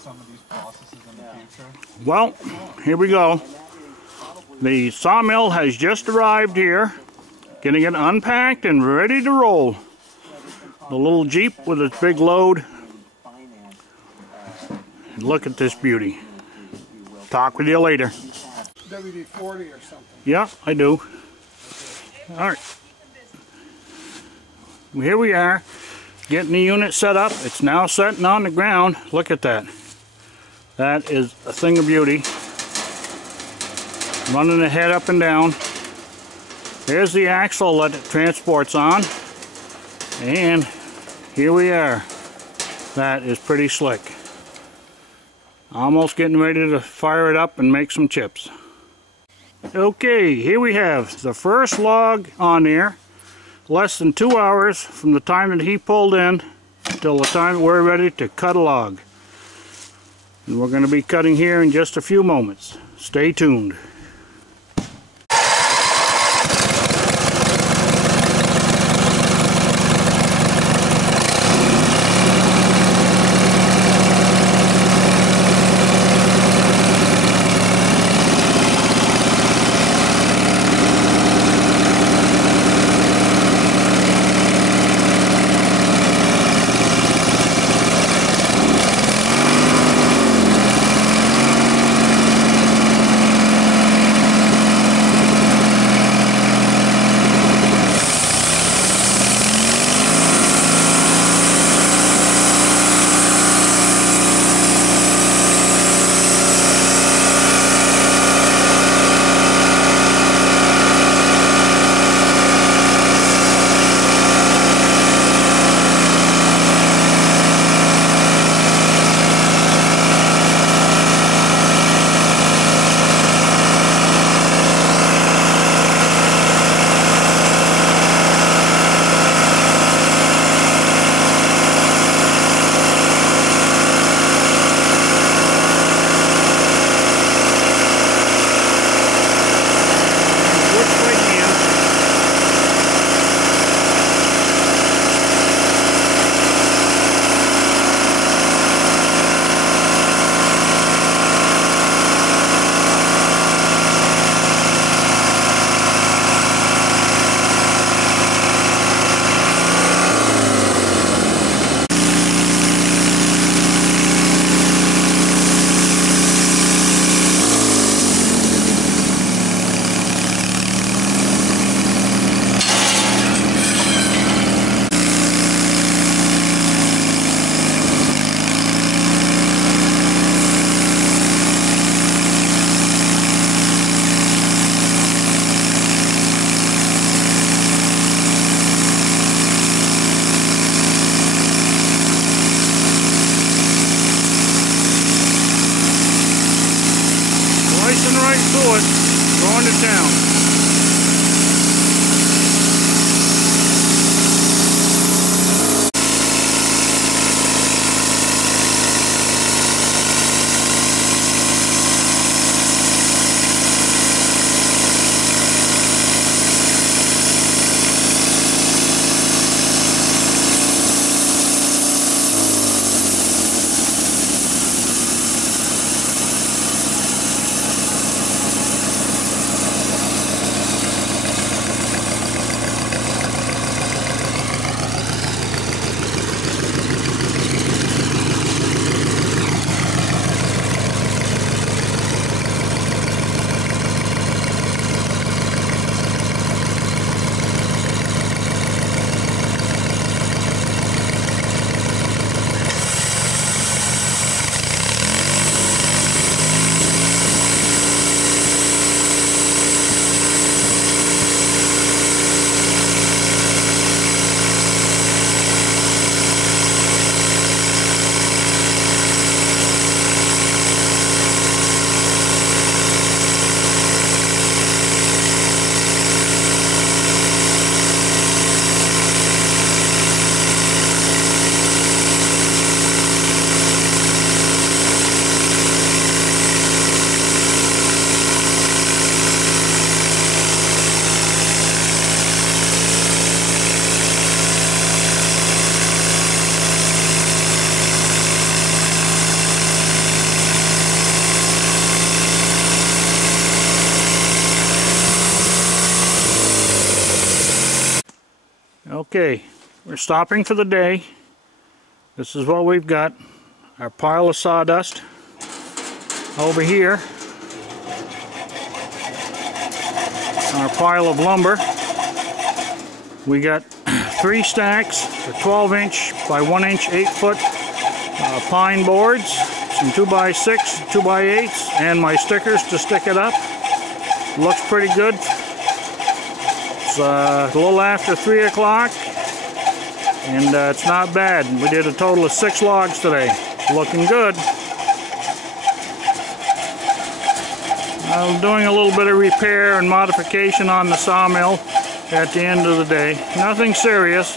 some of these processes in the future? Well, here we go. The sawmill has just arrived here, getting it unpacked and ready to roll. The little Jeep with its big load. And look at this beauty. Talk with you later. WD-40 or something. Yeah, I do. All right. Here we are, getting the unit set up. It's now sitting on the ground. Look at that. That is a thing of beauty. Running the head up and down. There's the axle that it transports on. And here we are. That is pretty slick. Almost getting ready to fire it up and make some chips. Okay, here we have the first log on there. Less than 2 hours from the time that he pulled in till the time we're ready to cut a log. And we're going to be cutting here in just a few moments. Stay tuned. Right through it, throwing it down. Okay, we're stopping for the day. This is what we've got. Our pile of sawdust. Over here, our pile of lumber. We got 3 stacks of 12-inch by 1-inch 8-foot pine boards, some 2x6, 2x8s, and my stickers to stick it up. Looks pretty good. It's a little after 3 o'clock, and it's not bad. We did a total of 6 logs today. Looking good. I'm doing a little bit of repair and modification on the sawmill at the end of the day. Nothing serious.